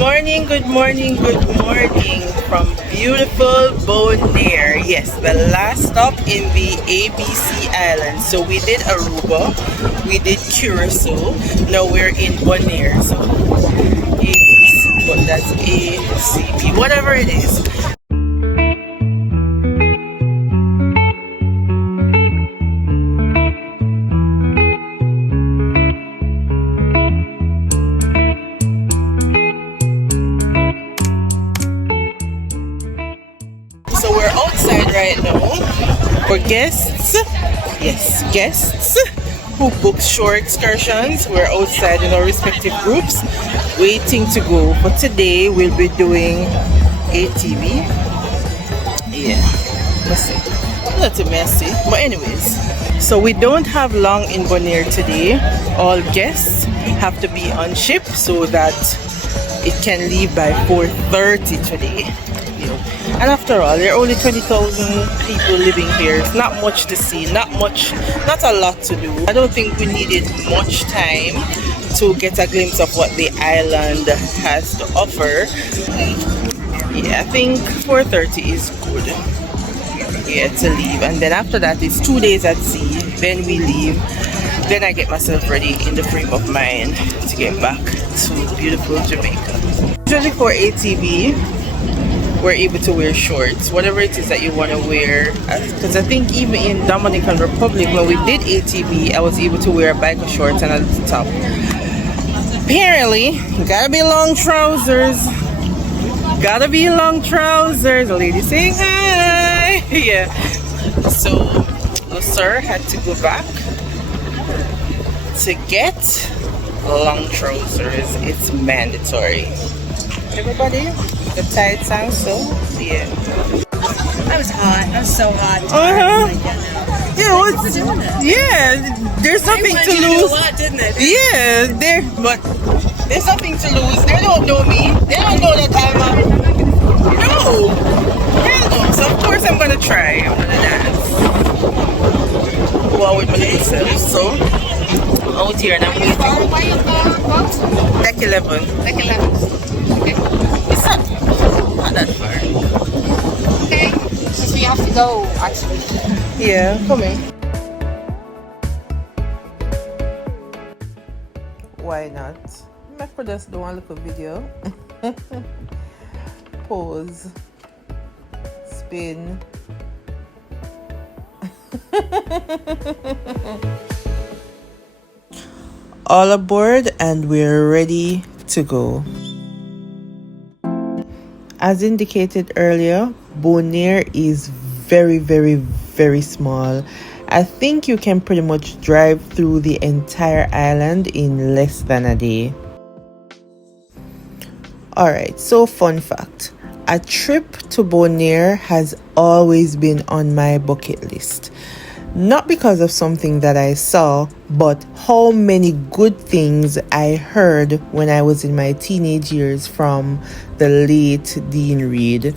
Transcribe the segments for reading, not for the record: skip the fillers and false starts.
Good morning from beautiful Bonaire. Yes, the last stop in the ABC Islands. So we did Aruba, we did Curacao, now we're in Bonaire. So ABC, but that's ACP, whatever it is. So we're outside right now for guests. Yes, guests who book shore excursions. We're outside in our respective groups waiting to go. But today we'll be doing ATV. Yeah, messy. Not messy, but anyways. So we don't have long in Bonaire today. All guests have to be on ship so that it can leave by 4:30 today. And after all, there are only 20,000 people living here. It's not much to see, not a lot to do. I don't think we needed much time to get a glimpse of what the island has to offer. Yeah, I think 4:30 is good. Yeah, to leave. And then after that, it's 2 days at sea. Then we leave. Then I get myself ready in the frame of mind to get back to beautiful Jamaica. Usually for ATV, we're able to wear shorts, whatever it is that you want to wear, because I think even in Dominican Republic when we did ATV, I was able to wear a bike of shorts and a little top. Apparently gotta be long trousers, lady saying hi. Yeah, so sir had to go back to get long trousers. It's mandatory. Everybody, the tide sounds so yeah. That was hot. That was so hot. Yeah, there's nothing to lose. A lot, didn't it? Yeah, but there's nothing to lose. They don't know me. They don't know that I'm no. Hell no. So of course I'm gonna try. I'm gonna dance. Go out with my little self. So out here and I'm waiting. Deck 11. Deck 11. Okay. It's not that far. Okay. So you have to go, actually. Yeah, coming. Why not? I could just do a little video. Pose. Spin. All aboard and we're ready to go. As indicated earlier, Bonaire is very, very, very small. I think you can pretty much drive through the entire island in less than a day. Alright, so fun fact. A trip to Bonaire has always been on my bucket list. Not because of something that I saw, but how many good things I heard when I was in my teenage years from the late Dean Reid.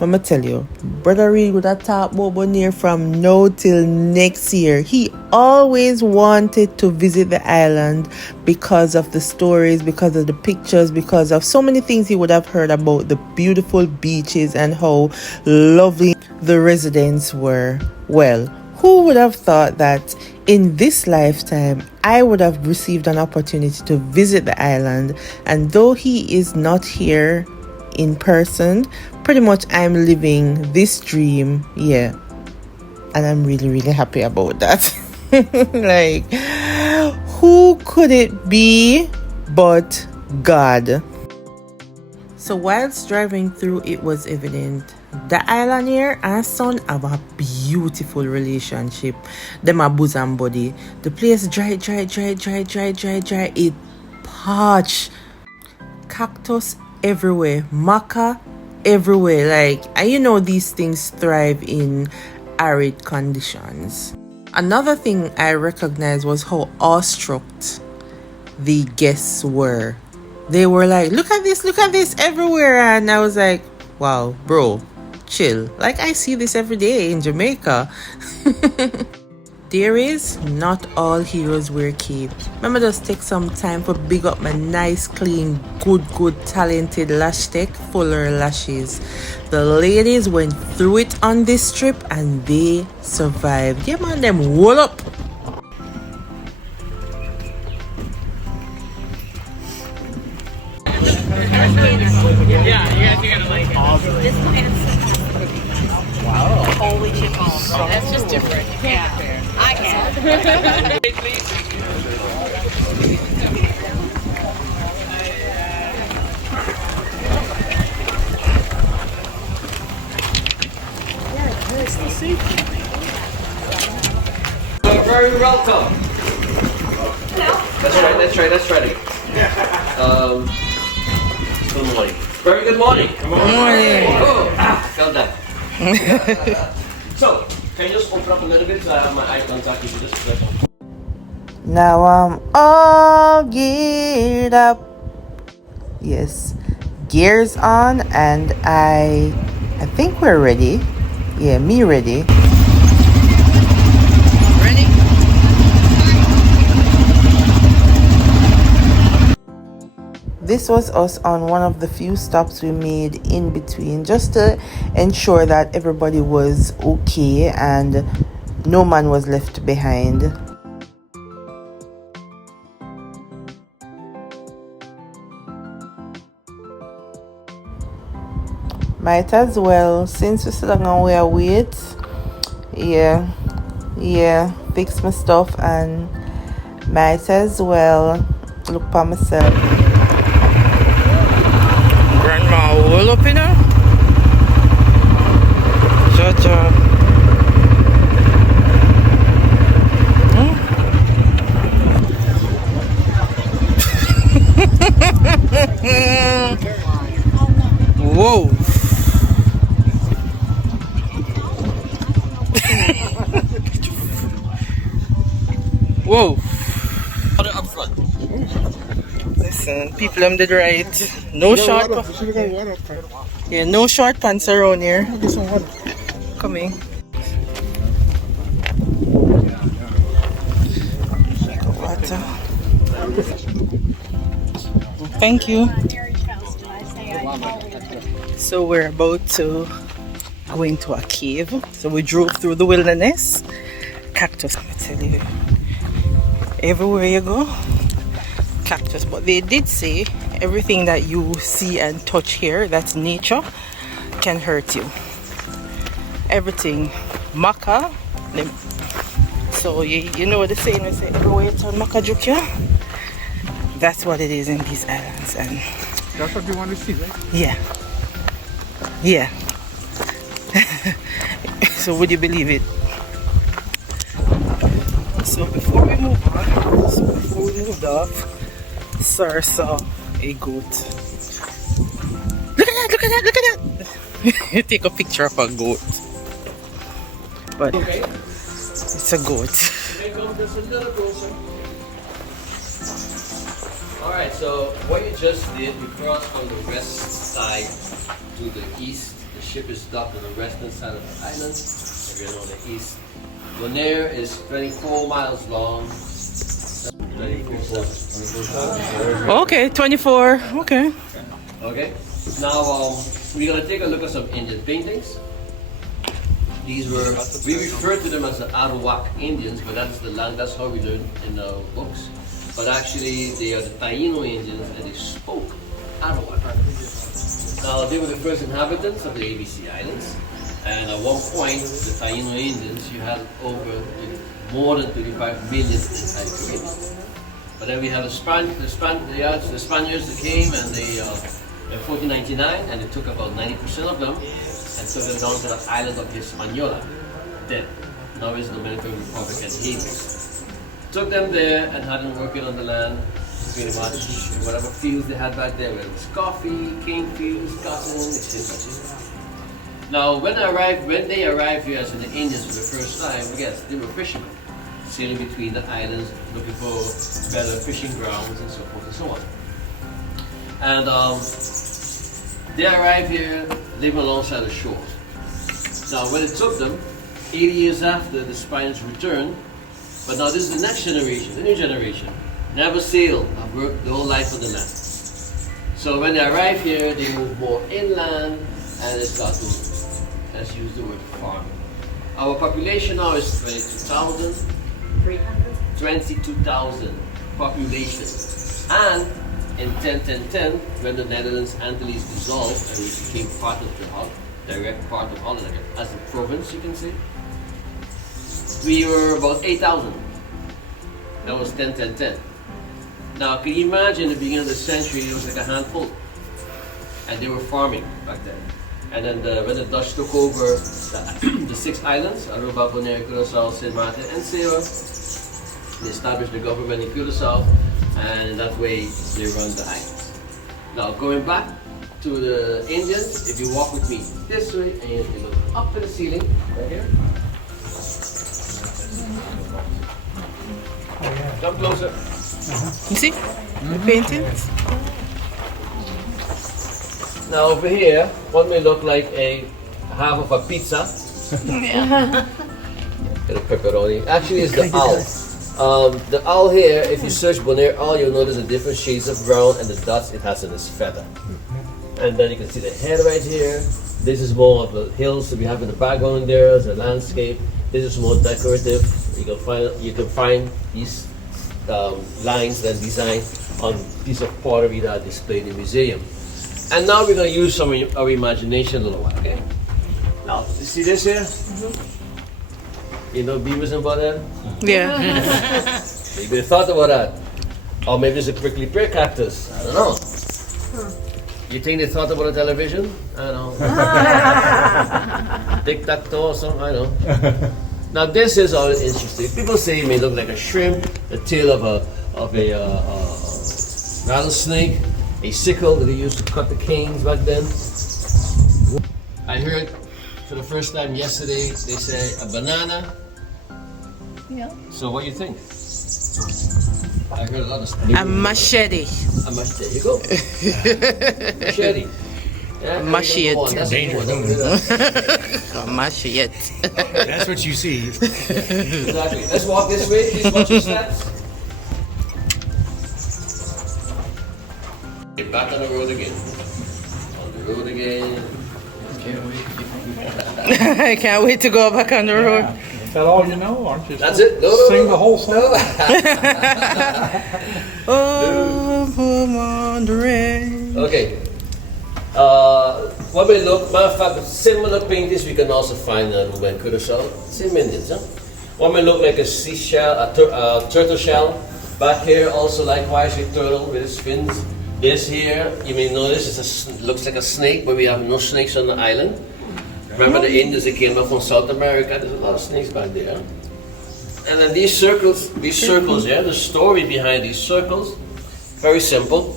I'ma tell you, Brother Reid would have talked about Bonaire from now till next year. He always wanted to visit the island because of the stories, because of the pictures, because of so many things he would have heard about the beautiful beaches and how lovely the residents were. Well, who would have thought that in this lifetime I would have received an opportunity to visit the island, and though he is not here in person, pretty much I'm living this dream, yeah, and I'm really, really happy about that. Like, who could it be but God? So whilst driving through, it was evident the island here and son have a beautiful relationship. Them a bosom buddy. The place dry. It parch. Cactus everywhere. Maca everywhere. Like, and you know these things thrive in arid conditions. Another thing I recognized was how awestruck the guests were. They were like, look at this everywhere. And I was like, wow, bro, chill. Like, I see this every day in Jamaica. There is not all heroes wear cape. Remember, just take some time for big up my nice, clean, good, talented lash tech, Fuller Lashes. The ladies went through it on this trip and they survived. Yeah, man, them roll up. Yeah, you guys are gonna like this wow. Holy chip balls. That's just different. You can't compare. I can. You're very welcome. Hello. Let's try it. Good morning. Very good morning. Good morning. Oh, fell down. So, can you just open up a little bit so I have my eye contact with you just a second? Now I'm all geared up. Yes, gears on, and I think we're ready. Yeah, me ready. Ready? This was us on one of the few stops we made in between, just to ensure that everybody was okay and no man was left behind. Might as well, since we're still gonna wear wait. Yeah, fix my stuff and might as well look for myself. Grandma, all up in her? Shut up. Whoa. Whoa. Up front. Listen, people did right. No short yeah, no short pants around here. Coming. Water. Thank you. So we're about to go into a cave. So we drove through the wilderness. Cactus, I tell you. Everywhere you go, cactus. But they did say everything that you see and touch here, that's nature, can hurt you. Everything. Maca. So you know what they're saying, they say everywhere you turn maca juke you. That's what it is in these islands. And that's what you want to see, right? Yeah. So would you believe it? So before we moved off, Sir saw a goat. Look at that! Take a picture of a goat. But it's a goat. Alright, so what you just did, you crossed from the west side to the east. The ship is docked on the western side of the island. If you're on the east. Bonaire is 24 miles long. 24. Okay, 24. Okay. Okay. Now we're gonna take a look at some Indian paintings. These were, we refer to them as the Arawak Indians, but that's the land, that's how we learn in the books. But actually they are the Taino Indians and they spoke Arawak. Now they were the first inhabitants of the ABC Islands. And at one point, the Taino Indians, you had more than 35 million inside Caribbean. But then we had the Spaniards that came and they, in 1499, and they took about 90% of them and took them down to the island of Hispaniola. Then, now is the Dominican Republic and Haiti. Took them there and had them working on the land, pretty much whatever fields they had back there, whether it was coffee, cane fields, cotton, etc. Now, when they arrived here as the Indians for the first time, I guess they were fishermen, sailing between the islands, looking for better fishing grounds and so forth and so on. And they arrived here, living alongside the shore. Now, when it took them, 80 years after the Spaniards returned, But now this is the next generation, the new generation. Never sailed, have worked the whole life on the land. So when they arrive here, they move more inland and they start to, let's use the word farming. Our population now is 22,000. 22,000 population. And in 10, when the Netherlands Antilles dissolved and we became part of the direct part of Holland, as a province, you can say, we were about 8,000. That was 10. Now, can you imagine the beginning of the century, it was like a handful. And they were farming back then. And then when the Dutch took over the 6 islands, Aruba, Bonaire, Curaçao, Sint Maarten, and Saba, they established the government in Curaçao, and in that way, they run the islands. Now, going back to the Indians, if you walk with me this way, and you look up to the ceiling, right here. Come closer. You see the paintings? Now over here, what may look like a half of a pizza. Get a pepperoni. Actually, it's the owl. The owl here, if you search Bonaire owl, you'll notice the different shades of brown and the dots it has in its feather. And then you can see the head right here. This is more of the hills that we have in the background there as a landscape. This is more decorative. You can find these lines and design on piece of pottery that are displayed in the museum. And now we're going to use some of our imagination a little while, okay? Now, you see this here? You know beavers and Bonaire? Yeah. Maybe you thought about that. Or maybe it's a prickly pear cactus. I don't know. You think they thought about a television? I don't know. Tic-tac-toe or something? I don't know. Now this is all interesting. People say it may look like a shrimp, the tail of a rattlesnake, a sickle that they used to cut the canes back then. I heard for the first time yesterday they say a banana. Yeah. So what do you think? I heard a lot of stuff. A machete. A machete. There you go. Machete. Yeah, Machete. Dangerous. A machete. That's what you see. Exactly. Let's walk this way. Please watch your steps. Get back on the road again. On the road again. I can't wait to go back on the road. Is that all you know? Aren't you? That's it. No, Sing the whole song. Oh, I'm wandering. Okay. What we look, matter of fact, similar paintings we can also find in Aruba and Curaçao. Same Indians, huh? What may look like a seashell, a turtle shell. Back here also likewise a turtle with its fins. This here, you may notice, looks like a snake, but we have no snakes on the island. Remember the Indians that came up from South America? There's a lot of snakes back there. And then these circles, yeah, the story behind these circles, very simple.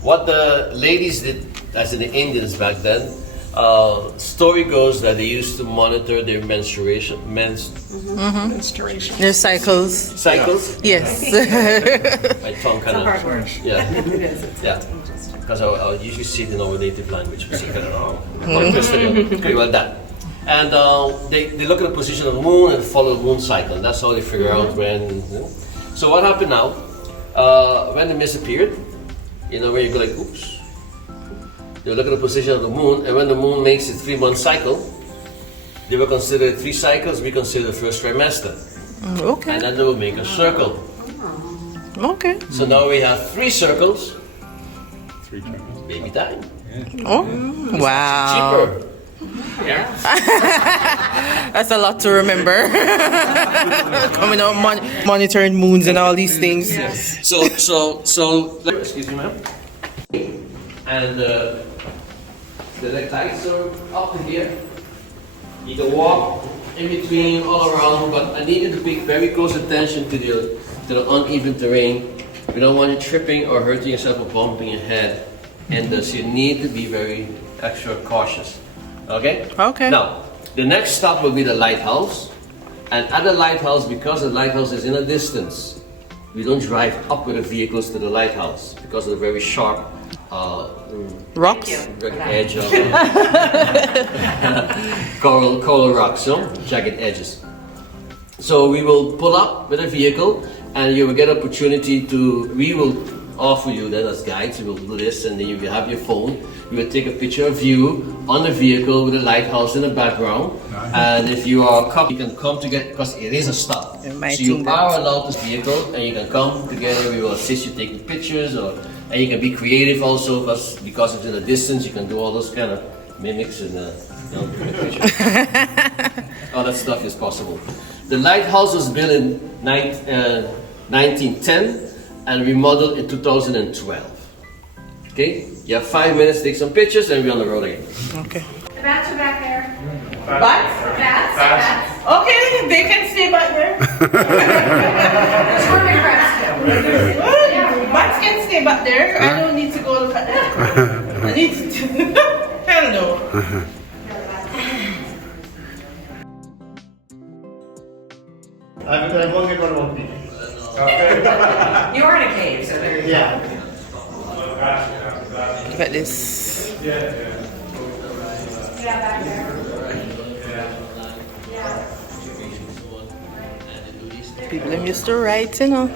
What the ladies did, as in the Indians back then, story goes that they used to monitor their menstruation. Menstruation. There's cycles. Cycles? Yes. My tongue kind of. Hard word. Yeah. It is. Yeah. Because I usually see it in our native language, but I don't know. Okay, well done. And they look at the position of the moon and follow the moon cycle. And that's how they figure out when. You know. So what happened now? When the mist appeared, you know where you go like, oops. They look at the position of the moon, and when the moon makes its 3-month cycle, they will consider 3 cycles. We consider the first trimester. Okay. And then they will make a circle. Okay. So now we have 3 circles. 3 triangles. Baby time. Oh, wow. Cheaper. Yeah. That's a lot to remember. Coming out, monitoring moons and all these things. So, excuse me, ma'am. And the neckties are up to here. You can walk in between, all around, but I need you to pay very close attention to the uneven terrain. We don't want you tripping or hurting yourself or bumping your head. And thus you need to be very extra cautious. Okay? Okay. Now, the next stop will be the lighthouse. And at the lighthouse, because the lighthouse is in a distance, we don't drive up with the vehicles to the lighthouse because of the very sharp Rocks? edge of coral rocks, so jagged edges. So we will pull up with a vehicle, and you will get opportunity to. We will offer you then as guides. We will do this, and then you will have your phone. You will take a picture of you on the vehicle with a lighthouse in the background. And if you are a couple, you can come together because it is a stop. So you are allowed this vehicle, and you can come together. We will assist you taking pictures, and you can be creative also because it's in a distance. You can do all those kind of mimics and pictures. All that stuff is possible. The lighthouse was built in 1910 and remodeled in 2012. Okay, you have 5 minutes to take some pictures, and we're on the road again. Okay. The bats are back there. Bats? Bats. Okay, they can stay back there. That's where my rats go. Bats can stay back there. I don't need to go look at them. I need to. Hell no. I won't get one more piece. You are in a cave, so there you go. Yeah. Look at this. Yeah, back there. People them used to write, you know.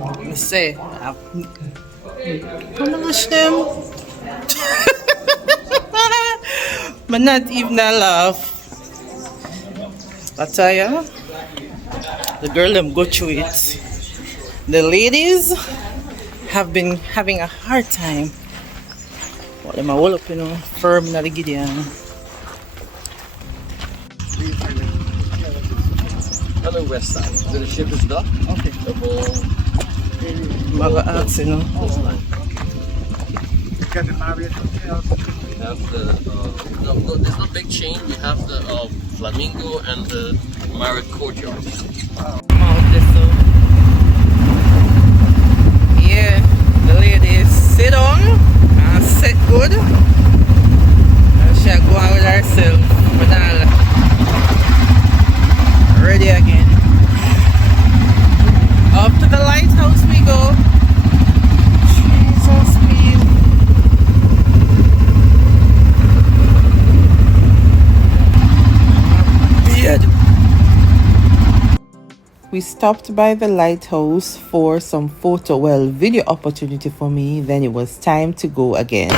Let me see. I'm gonna wish them. But not even a laugh. I tell ya, the girl them go through it. The ladies have been having a hard time. But them are all up, you know, firm in the Gideon. On the west side, so the ship is docked. Okay. The whole I'm gonna ask, you know. coastline. You have the no, there's no big chain. You have the flamingo and the Marriott courtyard. Yeah, the lady sit down and sit good. And she'll go out with herself. Banal. Ready again. Up to the lighthouse we go. Jesus, please. Beard. We stopped by the lighthouse for some video opportunity for me. Then it was time to go again.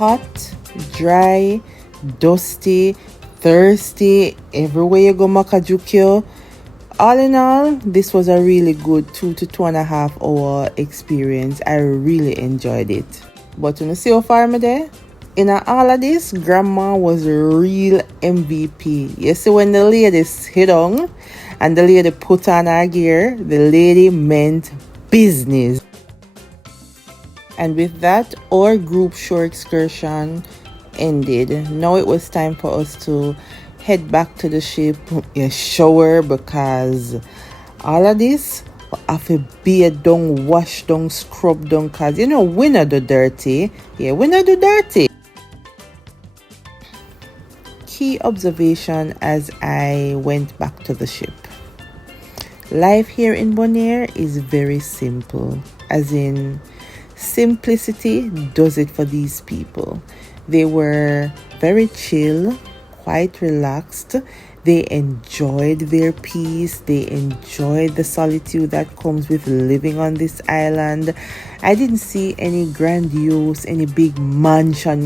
Hot, dry, dusty, thirsty, everywhere you go Makajukyo. All in all, this was a really good 2 to 2.5 hour experience. I really enjoyed it. But you know, see how far I'm there? In all of this, Grandma was a real MVP. You see, when the lady sit down and the lady put on her gear, the lady meant business. And with that, our group shore excursion ended. Now it was time for us to head back to the ship, shower, because all of this have to be down, wash down, scrub down, because you know we not do dirty. Yeah, we not do dirty. Key observation as I went back to the ship. Life here in Bonaire is very simple, as in simplicity does it for these people. They were very chill, quite relaxed. They enjoyed their peace. They enjoyed the solitude that comes with living on this island. I didn't see any grandiose, any big mansion.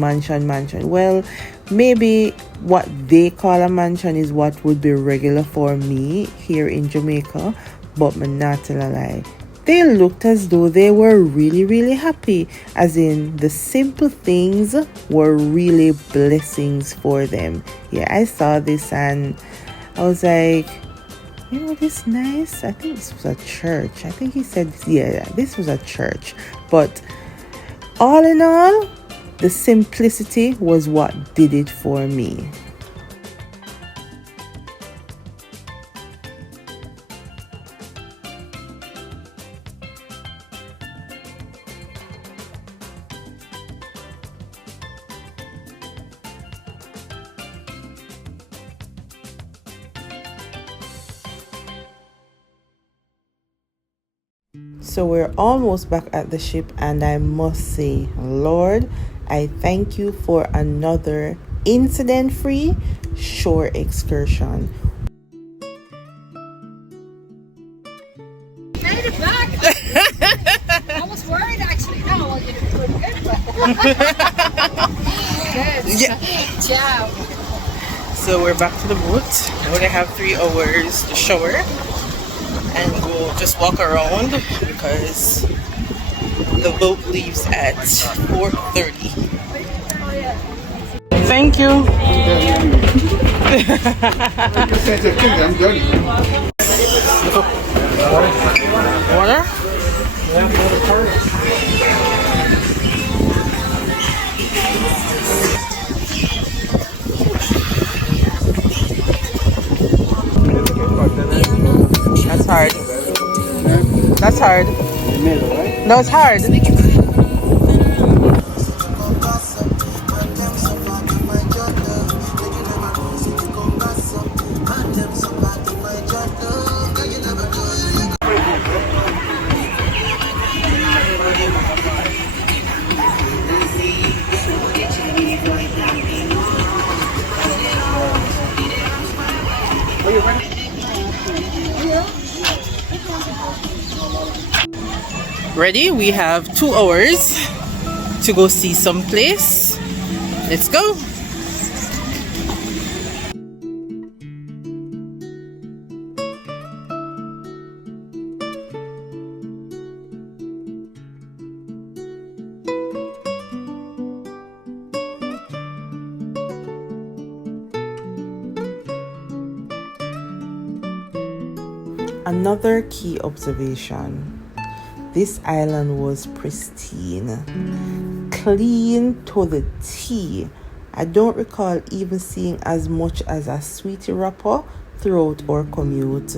Well, maybe what they call a mansion is what would be regular for me here in Jamaica, but I'm not tell a lie. They looked as though they were really, really happy, as in the simple things were really blessings for them. Yeah, I saw this and I was like, You know, this nice. I think this was a church. I think he said, yeah, this was a church. But all in all, the simplicity was what did it for me. So we're almost back at the ship, and I must say, Lord, I thank you for another incident-free shore excursion. Made it back. I was worried actually. No, well, you did pretty good, but good. Yeah. Ciao. So we're back to the boat. We're gonna have 3 hours to shower, and we'll just walk around because the boat leaves at 4:30. Thank you. Water? That's hard. That's hard. No, it's hard. Ready? We have 2 hours to go see some place. Let's go. Another key observation. This island was pristine, clean to the T. I don't recall even seeing as much as a sweetie wrapper throughout our commute.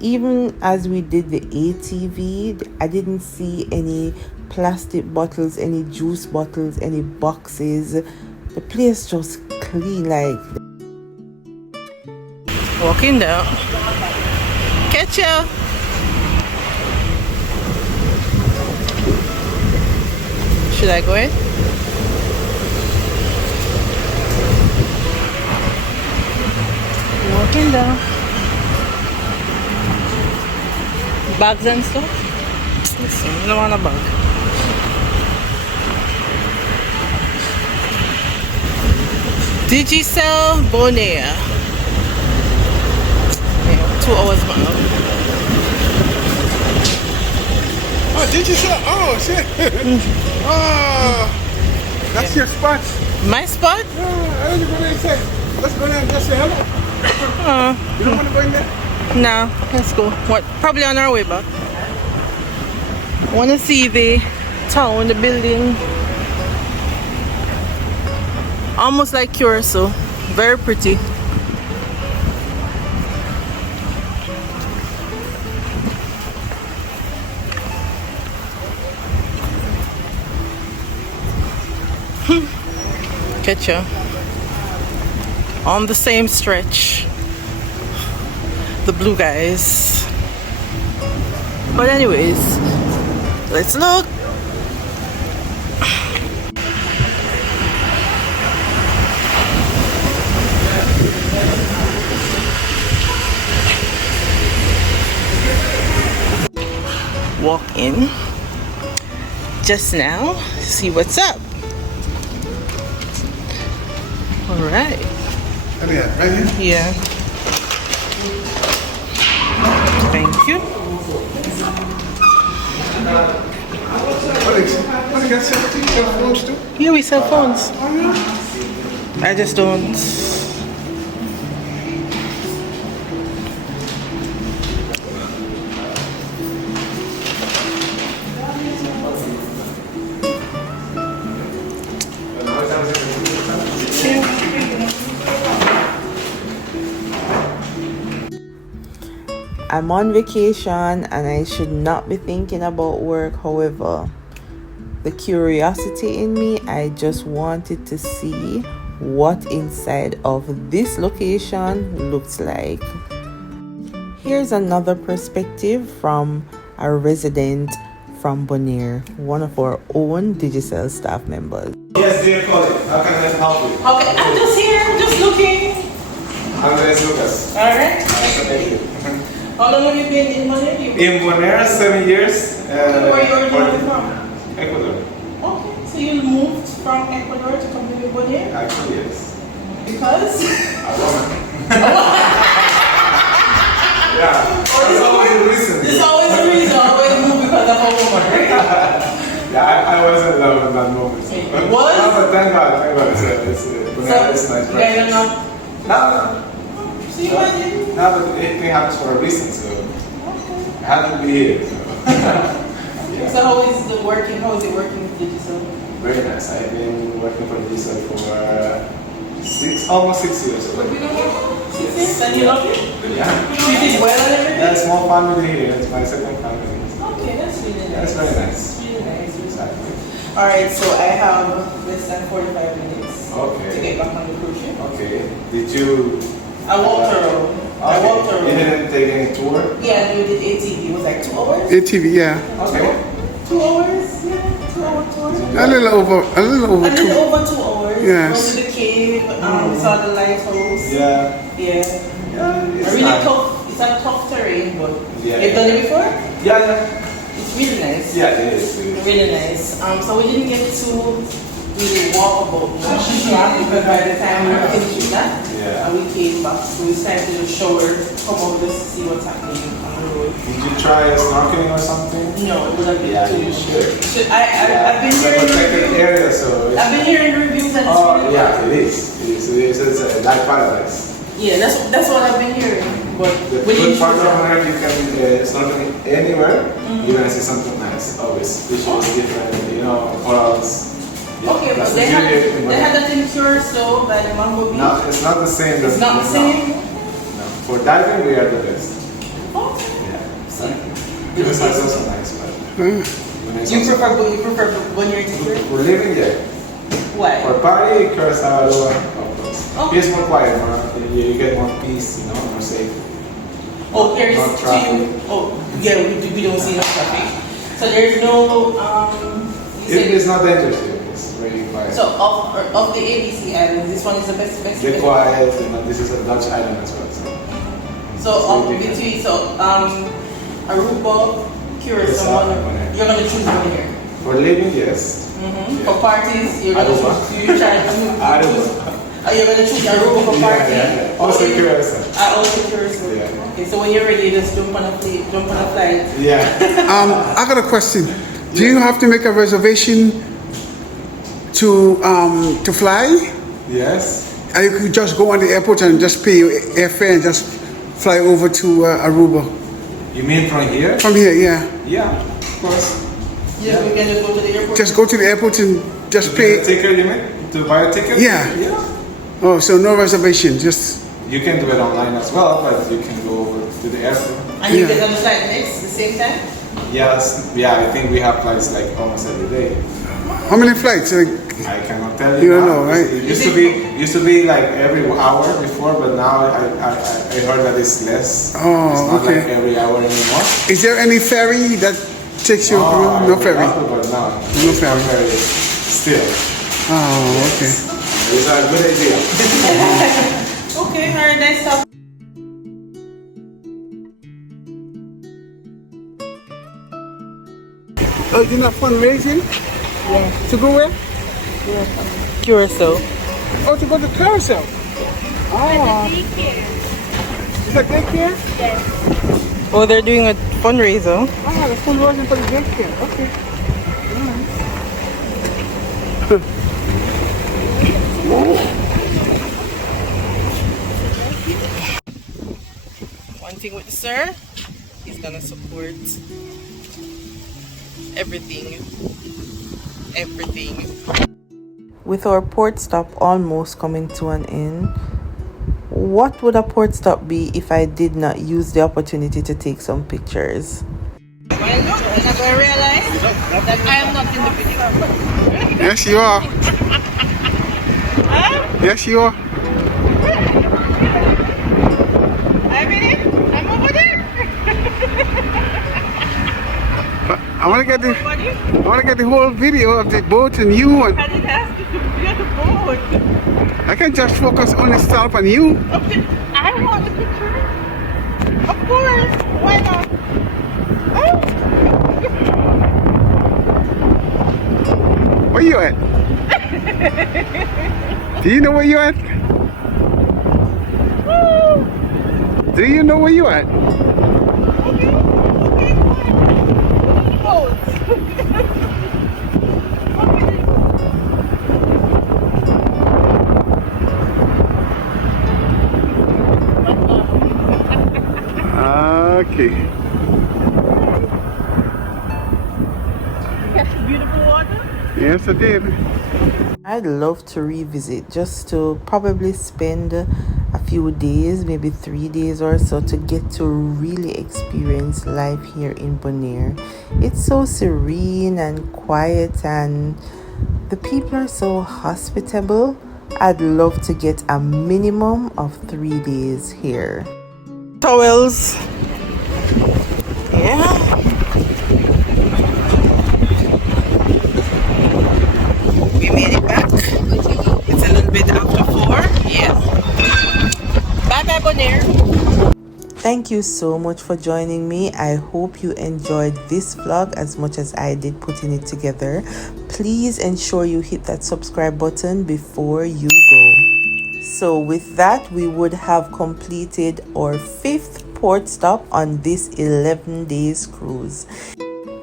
Even as we did the ATV, I didn't see any plastic bottles, any juice bottles, any boxes. The place just clean, like. Walking down. Catch ya! Should I go in? Walking down. Bags and stuff? Listen, I don't want a bag. Digicel Bonaire. Yeah, 2 hours now. Oh, did you say? Oh, shit. Oh, that's your spot. My spot? I was going to say, let's go there and just say hello. You don't want to go in there? No, let's go. What? Probably on our way back. Want to see the town, the building. Almost like Curacao. Very pretty. Catch ya. On the same stretch. The blue guys. But anyways, let's look. Walk in just now, see what's up. All right. Come here, right here. Yeah. Thank you. What you got cell phones too? Yeah, we sell phones. Oh, yeah. I just don't. I'm on vacation and I should not be thinking about work. However, the curiosity in me, I just wanted to see what inside of this location looks like. Here's another perspective from a resident from Bonaire, one of our own Digicel staff members. Yes, dear colleague, how can I help you? Okay, I'm just here, just looking. Andres Lucas. Alright. Nice to meet you. How long have you been in Bonaire? In Bonaire, 7 years. Where are you originally from? Ecuador. Okay, so you moved from Ecuador to come to Bonaire? Actually, yes. Because? A woman. Yeah, that's always the reason. There's always a reason, always move because of a woman, right? Yeah, I was in love in that moment. It was? No, but thank God, Bonaire is nice. You guys are not? No. So you imagine? No, but everything happens for a reason, so I have to be here. So. Yeah. So how is it working with Digicel? Very nice. I've been working for Digicel for almost 6 years. What do you know? 6 years? And you love it? Yeah. Treated well and everything? Yeah, small family here. It's my second family. Okay, that's really nice. That's very nice. It's really nice. Exactly. Alright, so I have less than 45 minutes Okay. to get back on the cruise ship. Okay. Did you? I walked around. I walked You around. didn't take any tour? Yeah, we did ATV. It was like 2 hours? ATV, yeah. Okay. 2 hours? Yeah, 2 hour tour. A little over A little two. over 2 hours. Yes. Went to the cave, saw the lighthouse. Yeah. Yeah. Yeah. It's A really nice. tough, it's a tough terrain, but Yeah. you've done it before? Yeah, yeah. It's really nice. Yeah, it is. It is. Really nice. So we didn't get to really walk about much because by the time we were finishing that, Yeah. and we came back, so we decided to just shower, come out just to see what's happening on the road. Did you try snorkeling or something? No, it would have been Yeah, too. you should. I've been It's a hearing protected reviews. area, so. I've been hearing reviews and it's Oh, really yeah, it is. It's a like paradise. yeah, that's what I've been hearing. But The we good didn't part of choose Bonaire, you can snorkeling anywhere. You're gonna see something nice. Always, fish is different. You know, corals. Yeah, Okay, but that's they the had beauty in they had Bonaire. that in Curacao by the Mango Beach. No, it's not the same. It's not the same? No. For diving, we are the best. Okay. Yeah, exactly. Because that's also nice, but Bonaire's You also- prefer Bonaire to Curacao? We're living there. Why? For party, Curacao, Aruba, of course. Okay. Here's more quiet, more. You get more peace, you know, more safe. Oh, here's Not to traffic. you. Oh, yeah, we don't see no traffic. So there's no you It said- is not dangerous here. It's very quiet. So of the ABC islands, this one is the best. They're quiet, you know, this is a Dutch island as well. So between Aruba, Curacao, Bonaire. you're gonna choose Bonaire. For living, yes. Mm-hmm. For parties, you're gonna Aruba. choose. You try to choose. Aruba. Oh, you're gonna choose Aruba for party. Yeah. Also Curacao. I also Curacao. Yeah. Okay, so when you're ready, just jump on a flight. Yeah. I got a question. Do you have to make a reservation to fly? Yes. Or you could just go on the airport and just pay your airfare and just fly over to Aruba? You mean from here? From here, yeah. Yeah, of course. Yeah, we can just go to the airport. Just go to the airport and just To get a pay. ticket, you mean? To buy a ticket? Yeah. Yeah. Oh, so no reservation, just. You can do it online as well, but you can go over to the airport. And you Yeah. get on the flight next, the same time? Yes, yeah, I think we have flights like almost every day. How many flights? I cannot tell you. You don't now. know, right? It used to be like every hour before, but now I heard that it's less. Oh, it's not okay. like every hour anymore. Is there any ferry that takes you? I No would ferry. love to, but no, No ferry. Still, Oh, okay. it's a good idea. Okay, alright, nice stuff. Oh, you're not fundraising? Yeah. To go where? Curacao. Oh, to go to Carousel. Oh. Is that daycare? Oh, they're doing a fundraiser. Ah, the fundraising for the daycare. Okay. One thing with the sir, he's gonna support everything. With our port stop almost coming to an end, what would a port stop be if I did not use the opportunity to take some pictures? Well, look, you're not going to realize that I am not in the picture. Yes, you are. Yes, you are. I'm in it. I'm over there. I want to get the whole video of the boat and you, and And it has to be the boat. I can just focus on the stop and you. Okay, I want the picture. Of course. Why not? Oh. Where you at? Do you know where you at? Do you know where you at? Okay. Catch the beautiful water. Yes, I did. I'd love to revisit, just to probably spend a few days, maybe 3 days or so, to get to really experience life here in Bonaire. It's so serene and quiet, and the people are so hospitable. I'd love to get a minimum of 3 days here. Towels. Yeah. We made it back. It's a little bit after 4. Yeah. Bye bye, Bonaire. Thank you so much for joining me. I hope you enjoyed this vlog as much as I did putting it together. Please ensure you hit that subscribe button before you go. So with that, we would have completed our 5th port stop on this 11 days cruise.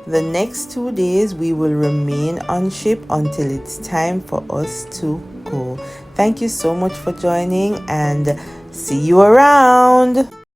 The next 2 days we will remain on ship until it's time for us to go. Thank you so much for joining, and see you around.